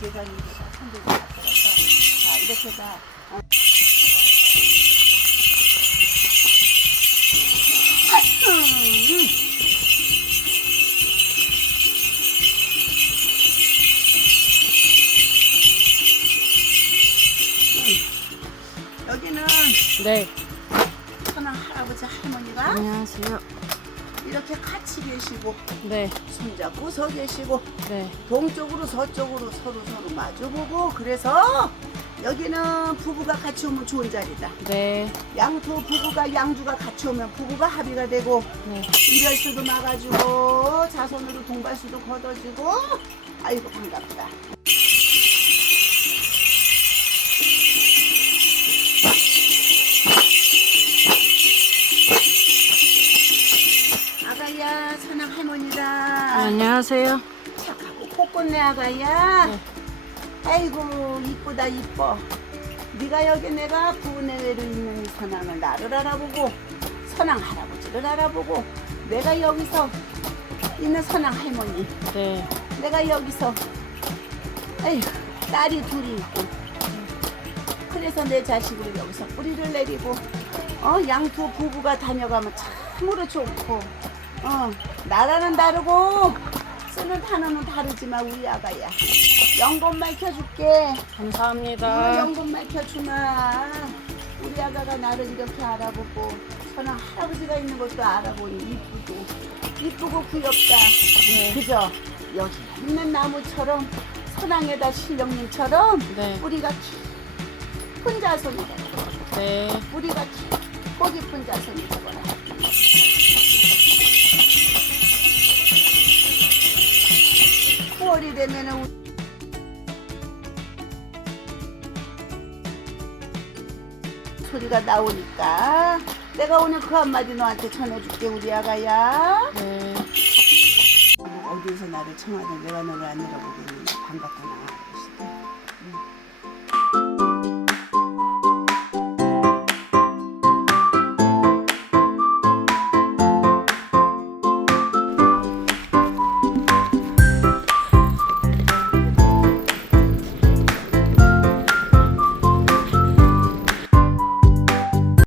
재단이니까 흔들고 들어서 자 이렇게 다 어. 여기는 네. 천안 할아버지 할머니가 안녕하세요. 이렇게 같이 계시고 네. 손잡고 서 계시고 네. 동쪽으로 서쪽으로 서로 서로 마주보고 그래서 여기는 부부가 같이 오면 좋은 자리다. 네. 양토 부부가 양주가 같이 오면 부부가 합의가 되고 네. 이별수도 막아주고 자손으로 동발수도 걷어지고 아이고 반갑다. 안녕하세요. 착하고 코꽃내 아가야. 네. 아이고 이쁘다 이뻐. 네가 여기 내가 구내외로 있는 이 선왕을 나를 알아보고 선왕 할아버지를 알아보고 내가 여기서 있는 선왕 할머니 네. 내가 여기서 에휴 딸이 둘이 있고 그래서 내 자식을 여기서 뿌리를 내리고 어 양토 부부가 다녀가면 참으로 좋고 어 나라는 다르고 쓰는 단어는 다르지만 우리 아가야 연금 밝혀줄게 어, 감사합니다. 연금 밝혀주마 우리 아가가 나를 이렇게 알아보고 저는 할아버지가 있는 것도 알아보니 이쁘고 이쁘고 귀엽다 네. 그죠? 여기 있는 나무처럼 선왕에다 신령님처럼 네. 뿌리가 깊은 자손이 되고 네. 뿌리가 깊고 깊은 자손이 되거라 되면은 우- 소리가 나오니까 내가 오늘 그 한마디 너한테 전해줄게 우리 아가야 네. 어디서 나를 청하든 내가 너를 안 잃어보겠니 반갑구나